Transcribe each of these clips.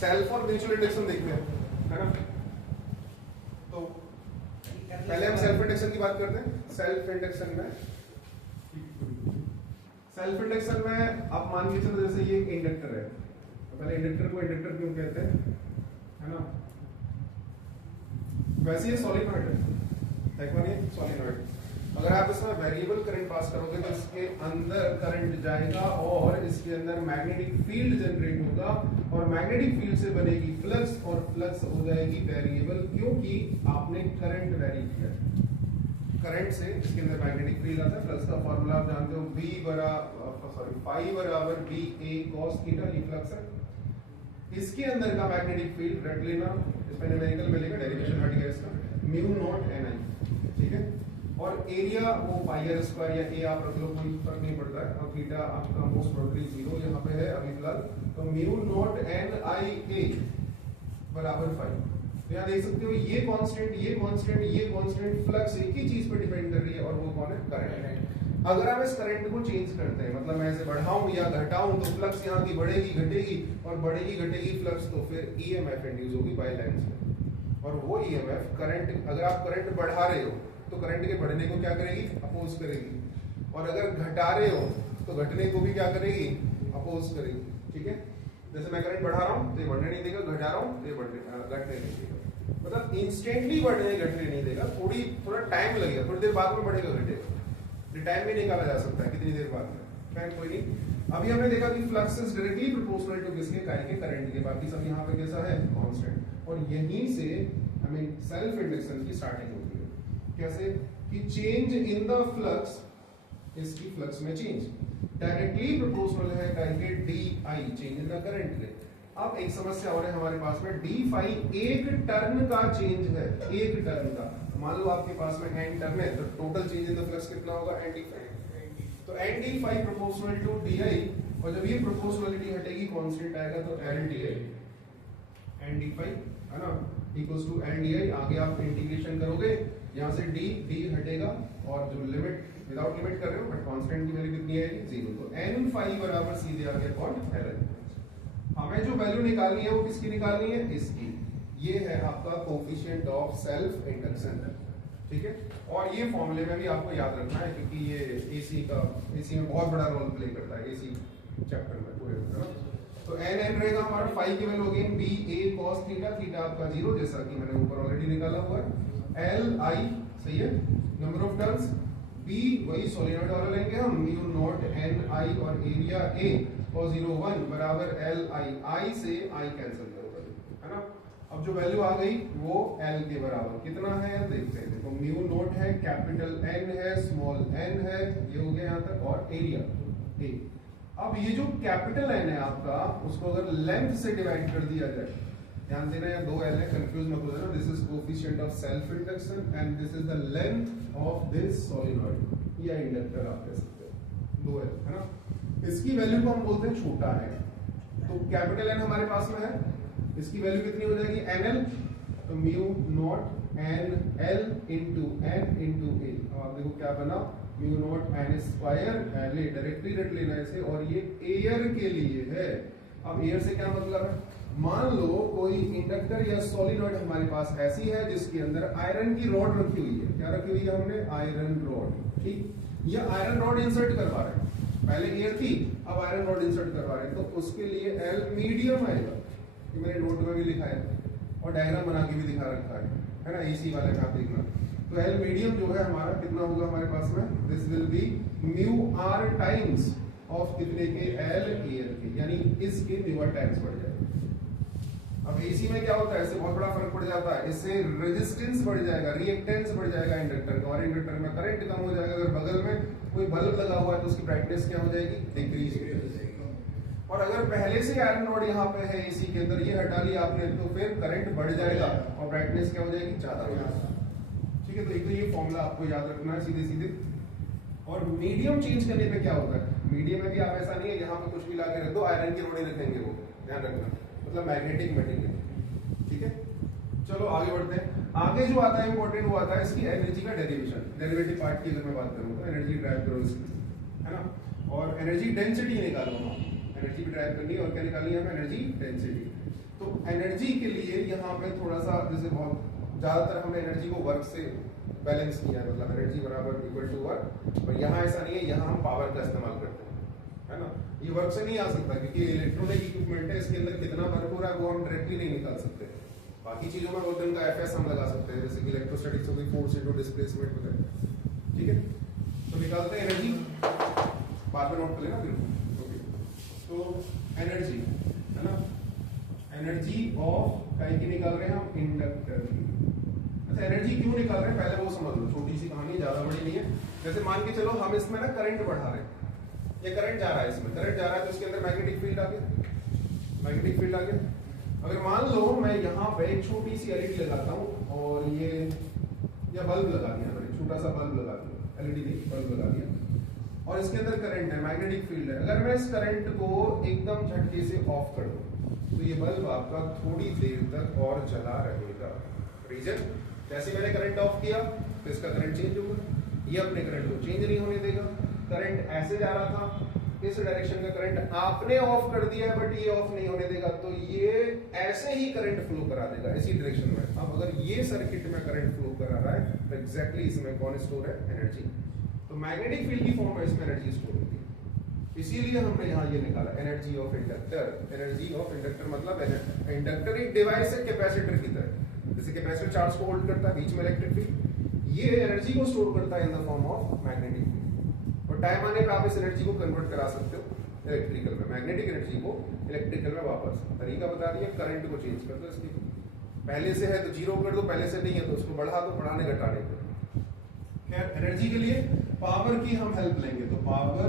Self और mutual induction देखते हैं, है ना। तो पहले हम सेल्फ इंडक्शन की बात करते हैं। सेल्फ इंडक्शन में आप मान के चलो जैसे ये इंडक्टर है, तो पहले इंडक्टर को इंडक्टर क्यों कहते हैं, है ना। वैसे ये सॉलिनॉइड है, सॉलिनॉइड। अगर आप इसमें वेरिएबल करंट पास करोगे तो इसके अंदर करंट जाएगा और इसके अंदर मैग्नेटिक फील्ड जनरेट होगा और मैग्नेटिक फील्ड से बनेगी फ्लक्स और फ्लक्स हो जाएगी वेरिएबल, क्योंकि आपने करंट वेरी किया। करंट से इसके अंदर मैग्नेटिक फील्ड आता है। फ्लक्स का फॉर्मूला आप जानते हो, फाई बराबर बी ए कॉस थीटा, ये फ्लक्स है। इसके अंदर का मैग्नेटिक फील्ड रट लेना, इसमें न्यूमेरिकल मिलेगा, डेरिवेशन हटेगा इसका, म्यू नॉट एन आई, ठीक है। और एरिया वो पाई आर स्क्वायर या ए आप रख लो, कोई फर्क नहीं पड़ता है। और थीटा आपका मोस्ट प्रोबेबली 0 यहाँ पे है अभी फिलहाल, तो म्यू नॉट एन आई ए बराबर 5। तो यहाँ देख सकते हो ये कांस्टेंट, ये कांस्टेंट, ये कांस्टेंट, फ्लक्स एक ही चीज पे डिपेंड कर रही है और वो कौन है, करंट। अगर आप इस करंट को चेंज करते हैं, मतलब मैं इसे बढ़ाऊं या घटाऊं, तो फ्लक्स यहाँ की बढ़ेगी घटेगी, और बढ़ेगी घटेगी फ्लक्स, तो फिर ईएमएफ इंड्यूस होगी बाय लेंस में। और वो ईएमएफ करंट, अगर आप करंट बढ़ा रहे हो तो करंट के बढ़ने को क्या करेगी, अपोज करेगी, और अगर घटा रहे हो तो घटने को भी क्या करेगी, अपोज करेगी, ठीक है। जैसे मैं करंट बढ़ा रहा हूं तो ये बढ़ने नहीं देगा, घटा रहा हूं तो ये घटने नहीं देगा। मतलब इंस्टेंटली बढ़ने घटने नहीं देगा, थोड़ा टाइम लगेगा, थोड़ी देर बाद में बढ़ेगा घटेगा। टाइम भी निकाला जा सकता है कितनी देर बाद में, खैर कोई नहीं। अभी हमने देखा कि flux is directly proportional to किसके, काई के करंट के। बाकी सब यहाँ पे कैसा है, कांस्टेंट। और यहीं से हमें सेल्फ इंडक्शन की स्टार्टिंग होती है। कैसे कि चेंज इन द फ्लक्स, इसकी फ्लक्स में चेंज डायरेक्टली प्रोपोर्शनल है काई के D I, change in the current के। अब एक समस्या और है हमारे पास में, डी फाई एक टर्न का चेंज है, एक टर्न का। मान लो आपके पास में n टर्न है, तो total change in the flux कितना होगा, n d फाई। तो n d phi proportional to di, और जब ये प्रोपोर्शनलिटी हटेगी कांस्टेंट आएगा, तो l di, n d phi है ना, इक्वल्स टू l di। आगे आप इंटीग्रेशन करोगे, यहाँ से d हटेगा, और जो लिमिट विदाउट लिमिट कर रहे हो, बट कांस्टेंट की वैल्यू कितनी आएगी, 0। तो n फाई बराबर सीधे आ गया कौन, l। हमें जो वैल्यू निकालनी है वो किसकी निकालनी है, इसकी। ये है आपका कोफिशिएंट ऑफ सेल्फ इंडक्शन, ठीक है। और ये फॉर्मूले में भी आपको याद रखना है, क्योंकि ये एसी में बहुत बड़ा रोल प्ले करता है, एसी चैप्टर में पूरे में। तो n रहेगा हमारा, फाई की वैल्यू होगी बी ए कॉस थीटा, थीटा आपका 0, जैसा कि मैंने ऊपर ऑलरेडी निकाला हुआ है। एल आई सही है, नंबर ऑफ टर्न्स। बी वही सोलिनॉइड वाला लेंगे हम, म्यू नॉट एन आई, और एरिया ए और 0 1 बराबर एल आई, आई से आई कैंसिल करोगे, है ना। अब जो वैल्यू आ गई वो एल के बराबर कितना है देखते हैं। तो म्यू नोट है, कैपिटल एन है, स्मॉल एन है, ये हो गया यहाँ तक, और एरिया ए। अब ये जो कैपिटल एन है आपका, उसको अगर लेंथ से डिवाइड कर दिया जाए, ध्यान देना, यहाँ दो एल है, कंफ्यूज मत हो जाना। This is coefficient of self induction and this is the length of this solenoid या इंडक्टर, आप कह सकते हो, दो एल है ना। इसकी वैल्यू को हम बोलते हैं छोटा है, तो कैपिटल एन हमारे पास में है, इसकी वैल्यू कितनी हो जाएगी, एन एल। तो mu not N L into N into A. अब देखो क्या बना, mu not N square, L directly रट लेना इसे, और ये एयर के लिए है। अब एयर से क्या मतलब है, मान लो कोई इंडक्टर या सॉलिनॉइड हमारे पास ऐसी है जिसके अंदर आयरन की रॉड रखी हुई है। क्या रखी हुई है हमने, आयरन रॉड, ठीक। ये आयरन रॉड इंसर्ट करवा रहे हैं, पहले एयर थी, अब आयरन रॉड इंसर्ट करवा रहे हैं, तो उसके लिए एल मीडियम आएगा। ये मैंने नोट में भी लिखा है और डायग्राम बना के भी दिखा रखा है ना, एसी वाले का आप देखना। तो एल मीडियम जो है हमारा कितना होगा हमारे पास में, this will be mu r times of कितने के, एल एयर के, यानी इसके म्यू आर टाइम्स बढ़ जाएगा। अब एसी में क्या होता है, इससे बहुत बड़ा फर्क पड़ जाता है, इससे रेजिस्टेंस बढ़ जाएगा, रिएक्टेंस बढ़ जाएगा इंडक्टर का, और इंडक्टर में करंट कम हो जाएगा। अगर बगल में कोई बल्ब लगा हुआ है तो उसकी ब्राइटनेस क्या हो जाएगी, डिक्रीज हो जाएगी। और अगर पहले से आयरन रॉड यहाँ पे है एसी के अंदर, ये हटा लिया आपने, तो फिर करंट बढ़ जाएगा और ब्राइटनेस क्या हो जाएगी, ज्यादा हो जाएगी, ठीक है। तो एक तो ये फॉर्मूला आपको याद रखना है सीधे सीधे। और मीडियम चेंज करने पे क्या होता है, मीडियम में भी आप ऐसा नहीं है यहाँ पे कुछ भी ला के रख दो, आयरन की रोडे रखेंगे, वो ध्यान रखना, मतलब मैग्नेटिक मटेरियल, ठीक है। चलो आगे बढ़ते हैं। आगे जो आता है इंपॉर्टेंट वो आता है इसकी एनर्जी का डेरिवेशन, डेरिवेटिव पार्ट की अगर मैं बात करूँ तो एनर्जी ड्राइव करो इसकी, है ना। और एनर्जी डेंसिटी निकालो, हम एनर्जी भी ड्राइव करनी है, और क्या निकालनी है हमें, एनर्जी डेंसिटी। तो एनर्जी के लिए यहाँ पे थोड़ा सा, जैसे बहुत ज्यादातर हमने एनर्जी को वर्क से बैलेंस किया है, मतलब एनर्जी बराबर इक्वल टू वर्क, पर यहाँ ऐसा नहीं है, यहाँ हम पावर का इस्तेमाल करते हैं, है ना। ये वर्क से नहीं आ सकता क्योंकि इलेक्ट्रॉनिक इक्विपमेंट है, इसके अंदर कितना वर्क हो रहा है वो हम डायरेक्टली नहीं निकाल सकते। बाकी चीजों में वर्क का एफएस हम लगा सकते हैं, जैसे कि इलेक्ट्रोस्टैटिक्स हो गई, फोर्स इनटू डिस्प्लेसमेंट वगैरह, ठीक है। तो निकालते हैं एनर्जी, बाद में नोट कर लेना बिल्कुल, ओके। तो एनर्जी है ना, एनर्जी ऑफ काई की निकाल रहे हैं हम, इंडक्टर की। अच्छा, एनर्जी क्यों निकाल रहे हैं पहले वो समझ लो, छोटी सी कहानी, ज्यादा बड़ी नहीं है। जैसे मान के चलो हम इसमें ना करंट बढ़ा रहे हैं, ये करंट जा रहा है, इसमें करंट जा रहा है, तो इसके अंदर मैग्नेटिक फील्ड आ गया, मैग्नेटिक फील्ड आ गया। अगर मान लो मैं यहाँ पे एक छोटी सी एलईडी लगाता हूँ और ये या बल्ब लगा दिया, मैंने छोटा सा बल्ब लगा दिया, एलईडी नहीं बल्ब लगा दिया, और इसके अंदर करंट है, मैग्नेटिक फील्ड है। अगर मैं इस करंट को एकदम झटके से ऑफ कर दूं तो ये बल्ब आपका थोड़ी देर तक और चला रहेगा। रीजन, जैसे मैंने करंट ऑफ किया तो इसका करंट चेंज होगा, ये अपने करंट को चेंज नहीं होने देगा। करंट ऐसे जा रहा था, इस डायरेक्शन का करंट आपने ऑफ कर दिया है, बट ये ऑफ नहीं होने देगा, तो ये ऐसे ही करंट फ्लो करा देगा इसी डायरेक्शन में। अब अगर ये सर्किट में करंट फ्लो करा रहा है तो एग्जैक्टली इसमें कौन स्टोर है, एनर्जी। तो मैग्नेटिक फील्ड की फॉर्म में इसमें एनर्जी स्टोर होती है, इसीलिए हमने यहाँ ये निकाला energy of inductor. Energy of inductor मतलब इंडक्टर एक डिवाइस है कैपेसिटर की तरह, जैसे कैपेसिटर चार्ज को होल्ड करता है, बीच में इलेक्ट्रिक फील्ड, ये एनर्जी को स्टोर करता है in the form of magnetic field. और टाइम आने पे आप इस एनर्जी को कन्वर्ट करा सकते हो इलेक्ट्रिकल में, मैग्नेटिक एनर्जी को इलेक्ट्रिकल में वापस। तरीका बता दिया, करंट को चेंज कर दो, इसकी पहले से है तो जीरो कर दो, पहले से नहीं है तो उसको बढ़ा दो, बढ़ाने घटाने को। खैर, एनर्जी के लिए पावर की हम हेल्प लेंगे, तो पावर,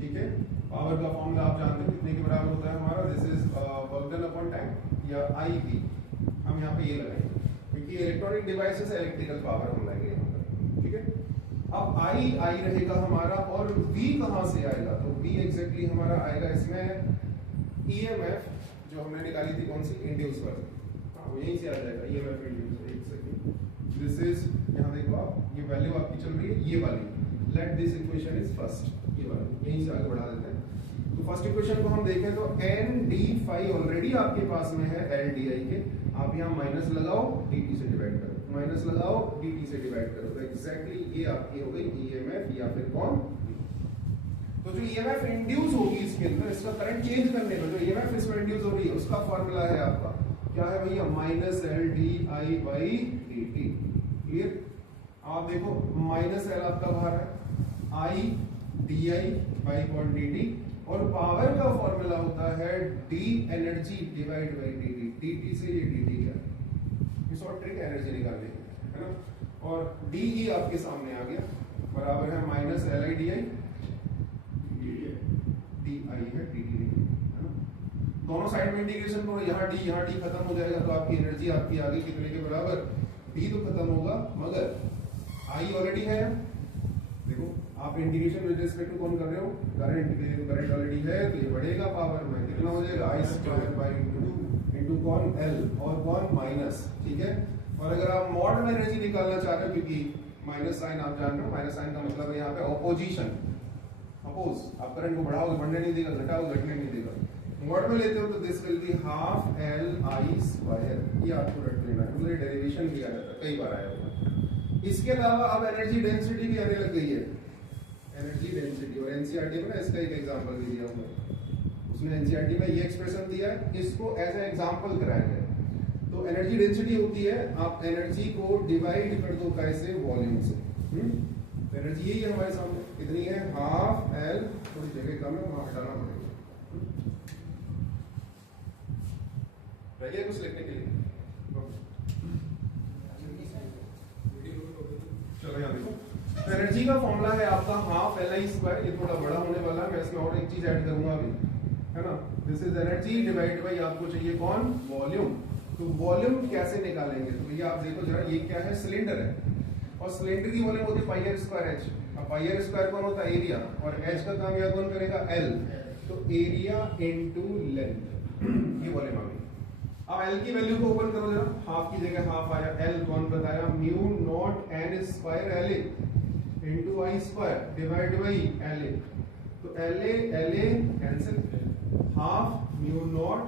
ठीक है, पावर का फॉर्मूला आप जानते हैं कितने के बराबर होता है हमारा, this is work done upon time, या आई वी। हम यहाँ पे ये लगाएंगे क्योंकि इलेक्ट्रॉनिक डिवाइसेस है, इलेक्ट्रिकल पावर हम लाएंगे यहाँ पर, ठीक है। अब आई रहेगा हमारा, और V कहां से आएगा, तो V एग्जैक्टली हमारा आएगा इसमें EMF जो हमने निकाली थी, कौन सी, इंड्यूस वाली, हाँ वो यहीं से आ जाएगा, EMF इंड्यूस। एक सेकंड, दिस इज, यहाँ देखो आप, ये वैल्यू आपकी चल रही है ये वाली, let this equation is first, ये वाली, यहीं से आगे बढ़ा देते हैं। तो फर्स्ट इक्वेशन को हम देखें तो n d फाई ऑलरेडी आपके पास में है L di के, आप यहाँ माइनस लगाओ, dt से डिवाइड करो, माइनस लगाओ, dt से डिवाइड करो, तो एग्जैक्टली ये आपकी हो गई EMF या फिर कौन। तो जो EMF इंड्यूस होगी इसके अंदर, इसका करंट चेंज करने का जो EMF इसमें इंड्यूस हो रही है उसका फॉर्मूला है आपका, क्या है भैया, minus L di by dt। Clear, आप देखो माइनस L आपका बाहर है, I di बाई कौन dt, और पावर का फॉर्मूला होता है d energy divide by dt, dt से ये dt क्या है, ये शॉर्ट ट्रिक एनर्जी निकालने की, है ना। और de आपके सामने आ गया, बराबर है माइनस Li di, di है dt नहीं, है ना। दोनों साइड में इंटीग्रेशन करो, यहाँ d खत्म हो जाएगा, तो आपकी एनर्जी आपकी आ गई कितने के बराबर, d तो खत्म होगा मगर I ऑलरेडी है। देखो आप इंटीग्रेशन विद रिस्पेक्ट टू कौन कर रहे हो, करंट ऑलरेडी है, तो ये बढ़ेगा पावर में, कितना हो जाएगा, I स्क्वायर बाई इंटू कौन L, और कौन माइनस, ठीक है। और अगर आप मॉड में एनर्जी निकालना चाह रहे हो, क्योंकि माइनस साइन आप जान रहे हो, माइनस साइन का मतलब है यहाँ पे ऑपोजिशन, अपोज, आप करंट को बढ़ाओगे बढ़ने नहीं देगा, घटाओगे घटने नहीं देगा। मॉड में लेते हो तो this will be half L I square, ये आपको रट लेना है, मतलब डेरिवेशन किया जाता है, कई बार आया होगा। इसके अलावा अब एनर्जी डेंसिटी भी आने लग गई है, एनर्जी डेंसिटी, और एनसीईआरटी में ना इसका एक एग्जांपल भी दिया हुआ है, उसमें एनसीईआरटी में ये एक्सप्रेशन दिया है, इसको एज ए एग्जांपल कराया गया। तो एनर्जी डेंसिटी होती है, आप एनर्जी को डिवाइड कर दो कैसे, वॉल्यूम से। एनर्जी यही है हमारे सामने, कितनी है, हाफ L, थोड़ी जगह कम है, वहां हटाना पड़ेगा, कुछ लिखने के लिए। चलो यहाँ देखो, एनर्जी का फॉर्मूला है आपका हाफ Li स्क्वायर, ये थोड़ा बड़ा होने वाला है, मैं इसमें और एक चीज ऐड करूंगा अभी, है ना। This is energy divide by आपको चाहिए कौन, वॉल्यूम। तो वॉल्यूम कैसे निकालेंगे, तो ये आप देखो जरा, ये क्या है, सिलेंडर है, और सिलेंडर की वॉल्यूम होती है पाई r स्क्वायर h। अब पाई r स्क्वायर कौन होता है, एरिया, और h का काम यह कौन करेगा, L, तो एरिया इनटू लेंथ, ये वॉल्यूम आ गई। अब L की वैल्यू को ओपन करो जरा, हाफ की जगह हाफ आया, L कौन बताया, mu naught n square L into I square divide by LA, तो LA cancel, half mu not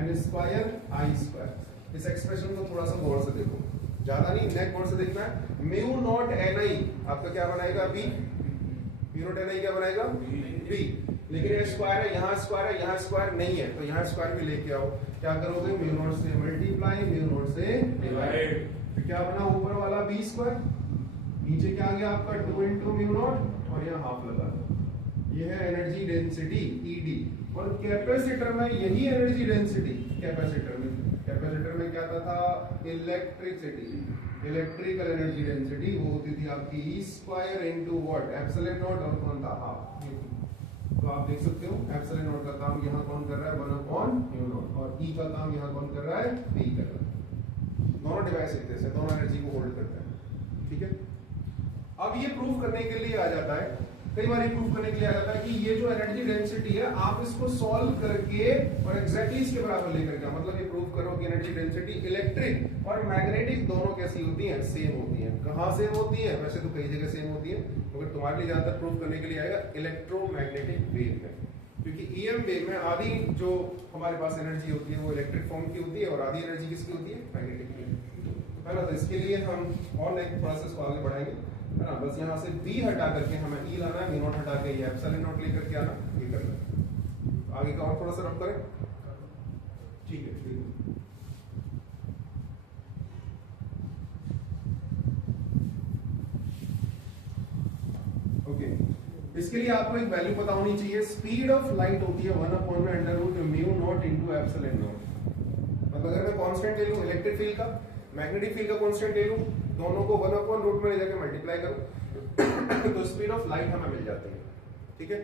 N square I square. इस एक्सप्रेशन को थोड़ा सा गौर से देखो, ज्यादा नहीं, नेक गौर से देखना है। म्यू नॉट एन आई आपका क्या बनाएगा बी, म्यू नॉट एन आई क्या बनाएगा बी, लेकिन ये स्क्वायर है, यहाँ स्क्वायर है, यहाँ स्क्वायर नहीं है, तो यहाँ स्क्वायर भी लेके आओ। क्या करोगे, म्यू नॉट से मल्टीप्लाई, म्यू नॉट से डिवाइड, तो क्या बना ऊपर वाला बी स्क्वायर, नीचे क्या आ गया आपका 2 इंटू म्यू नॉट और यहाँ हाफ लगा दो। ये है एनर्जी डेंसिटी ईडी। और कैपेसिटर में यही एनर्जी डेंसिटी, कैपेसिटर में क्या था इलेक्ट्रिसिटी, इलेक्ट्रिकल एनर्जी डेंसिटी, वो होती थी आपकी E square into what epsilon not, और कौन था हाफ। तो आप देख सकते हो एप्सिलॉन नॉट का काम यहाँ कौन कर रहा है 1/μ0, और ई का काम यहाँ कौन कर रहा है बी कर रहा है। दोनों डिवाइस एक जैसे, दोनों एनर्जी को होल्ड करते हैं, ठीक है। अब ये प्रूफ करने के लिए आ जाता है, कई बार ये प्रूफ करने के लिए आ जाता है कि ये जो एनर्जी डेंसिटी है आप इसको सॉल्व करके और एग्जैक्टली इसके बराबर लेकर के, मतलब ये प्रूफ करो कि एनर्जी डेंसिटी इलेक्ट्रिक और मैग्नेटिक दोनों कैसी होती है, सेम होती है। कहाँ सेम होती है, वैसे तो कई जगह सेम होती है, मगर तुम्हारे लिए ज्यादातर प्रूफ करने के लिए आएगा इलेक्ट्रोमैग्नेटिक वेव में, क्योंकि ईएम वेव में आधी जो हमारे पास एनर्जी होती है वो इलेक्ट्रिक फॉर्म की होती है और आधी एनर्जी किसकी होती है, मैग्नेटिक की, है ना। तो इसके लिए हम और एक प्रोसेस को आगे बढ़ाएंगे, है ना। बस यहाँ से b हटा करके हमें e लाना है, म्यू नॉट हटा के ये एप्सिलॉन नॉट लेकर के आना, ये करना। आगे का और थोड़ा सा रब करें, ठीक है, ठीक है। ओके, इसके लिए आपको एक वैल्यू पता होनी चाहिए। स्पीड ऑफ लाइट होती है 1/√μ नॉट इनटू एप्सिलॉन नॉट। मतलब अगर मैं कांस्टेंट ले लूं इलेक्ट्रिक फील्ड का, मैग्नेटिक फील्ड का कांस्टेंट ले लूं, दोनों को 1/√में ले जाकर मल्टीप्लाई करो तो स्पीड ऑफ लाइट हमें मिल जाती है, ठीक है।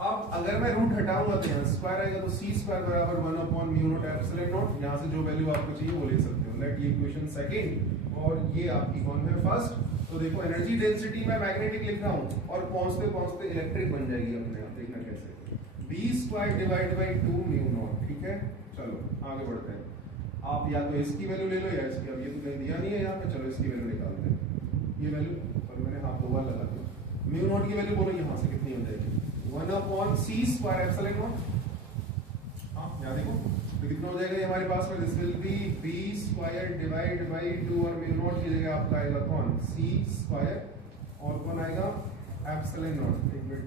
अब अगर मैं रूट हटाऊंगा तो यहाँ स्क्वायर आएगा, तो सी स्क्वायर बराबर 1/μ0 एप्सिलॉन नॉट। यहाँ से जो वैल्यू आपको चाहिए वो ले सकते हो। लेट ये इक्वेशन सेकंड और ये आपकी कौन है फर्स्ट। तो देखो एनर्जी डेंसिटी में मैग्नेटिक लिख रहा हूँ और पहुंचते पहुंचते इलेक्ट्रिक बन जाएगी अपने आप, देखना कैसे, बी स्क्वायर डिवाइड बाई 2μ0, ठीक है। चलो आगे बढ़ते हैं। आप या तो इसकी वैल्यू ले लो या इसकी, अब ये तो कहीं दिया नहीं है यहाँ पे, चलो इसकी वैल्यू निकालते हैं। ये वैल्यू और मैंने हाफ 2 बार लगा दिया। म्यू नॉट की वैल्यू बोलो यहाँ से कितनी हो जाएगी, 1/c² एप्सिलॉन नॉट। हाँ यहाँ देखो तो कितना हो जाएगा ये हमारे पास में, this will B b square divide by 2 और म्यू नॉट की जगह आपका आएगा कौन c स्क्वायर और कौन आएगा एप्सिलॉन नॉट। एक मिनट,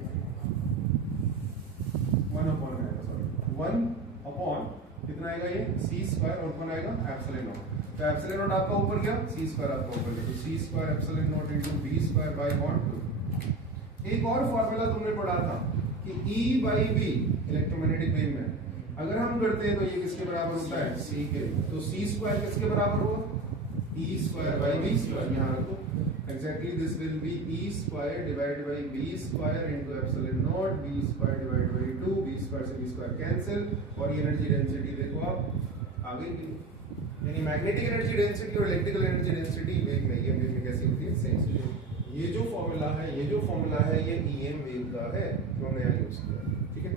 1/, कितना आएगा ये c स्क्वायर और कौन आएगा एप्सिलॉन नॉट। तो एप्सिलॉन नॉट आपका ऊपर गया, c स्क्वायर आपका ऊपर गया, तो c square epsilon not into b square by 2। एक और फार्मूला तुमने पढ़ा था कि E by B electromagnetic wave में अगर हम करते हैं तो ये किसके बराबर होता है, c के। तो c स्क्वायर किसके बराबर हुआ, E square by B square. यहाँ रखो exactly this will be E square divide by B square into epsilon not, B square divide by 2, B square से B स्क्वायर कैंसिल, और ये एनर्जी डेंसिटी देखो आप आगे की, यानी मैग्नेटिक एनर्जी डेंसिटी और इलेक्ट्रिकल एनर्जी डेंसिटी वेव में, ये वेव में कैसी होती है, सेम। ये जो फॉर्मूला है, ये जो फॉर्मूला है ये ईएम वेव का है जो हमने यहाँ यूज किया, ठीक है।